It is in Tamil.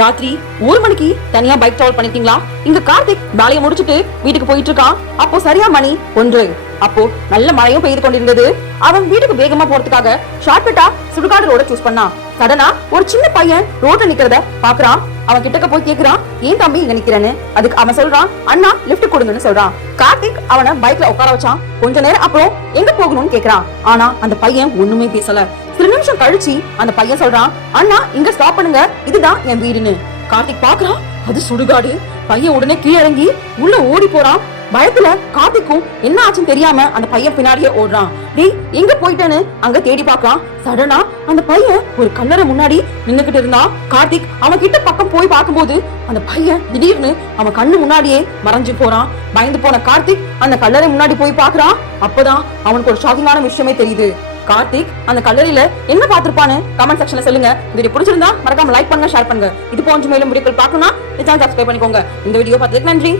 ராத்திரி 1 மணிக்கு தனியா பைக் டிராவல் பண்ணிட்டீங்களா? இங்க கார்த்திக் வேலையை முடிச்சிட்டு வீட்டுக்கு போயிட்டு இருக்கான். அப்போ சரியா மணி 1. அப்போ நல்ல மழையும் பெய்து கொண்டிருந்தது. அவன் வீட்டுக்கு வேகமா போறதுக்காக ஷார்ட்கட்டா சுடுகாடு ரோட சூஸ் பண்ணான். சடனா ஒரு சின்ன பையன் ரோட்ல நிக்கிறத பாக்குறான். அவன் கிட்டக்க போய் கேக்குறான், ஏன் தம்பி இங்க நிக்கிறேன்னு. அதுக்கு அவன் சொல்றான், அண்ணா லிஃப்ட் கொடுங்கன்னு சொல்றான். கார்த்திக் அவனை பைக்ல உட்கார வச்சான். கொஞ்ச நேரம் அப்புறம் எங்க போகணும்னு கேக்குறான். ஆனா அந்த பையன் ஒண்ணுமே பேசல. சில நிமிஷம் கழிச்சு அந்த பையன் சொல்றான், அண்ணா இங்க ஸ்டாப் பண்ணுங்க, இதுதான் என் வீடுன்னு. கார்த்திக் பாக்குறான், அது சுடுகாடு. பையன் உடனே கீழே இறங்கி உள்ள ஓடி போறான். பயத்துல கார்த்திக்கும் என்ன ஆச்சுன்னு தெரியாம அந்த பையன் பின்னாடியே ஓடுறான். டேய் எங்க போயிட்டேன்னு அங்க தேடி பாக்குறான். சடனா அந்த பையன் ஒரு கல்லறை முன்னாடி நின்னுகிட்டு இருந்தான். கார்த்திக் அவன் கிட்ட பக்கம் போய் பார்க்கும்போது அந்த பையன் திடீர்னு அவன் கண்ணு முன்னாடியே மறைஞ்சு போறான். பயந்து போன கார்த்திக் அந்த கல்லறை முன்னாடி போய் பாக்குறான். அப்பதான் அவனுக்கு ஒரு ஷாக்கிங்கான விஷயமே தெரியுது. கார்த்திக் அந்த கல்லறையில என்ன பாத்திருப்பான்னு கமெண்ட் செக்ஷன்ல சொல்லுங்க. வீடியோ பிடிச்சிருந்தா மறக்காம லைக் பண்ணுங்க, ஷேர் பண்ணுங்க. இது போன்ற மேலும் வீடியோக்கள் பார்க்கணும்னா சேனல் சப்ஸ்கிரைப் பண்ணிக்கோங்க. இந்த வீடியோ பார்த்ததுக்கு நன்றி.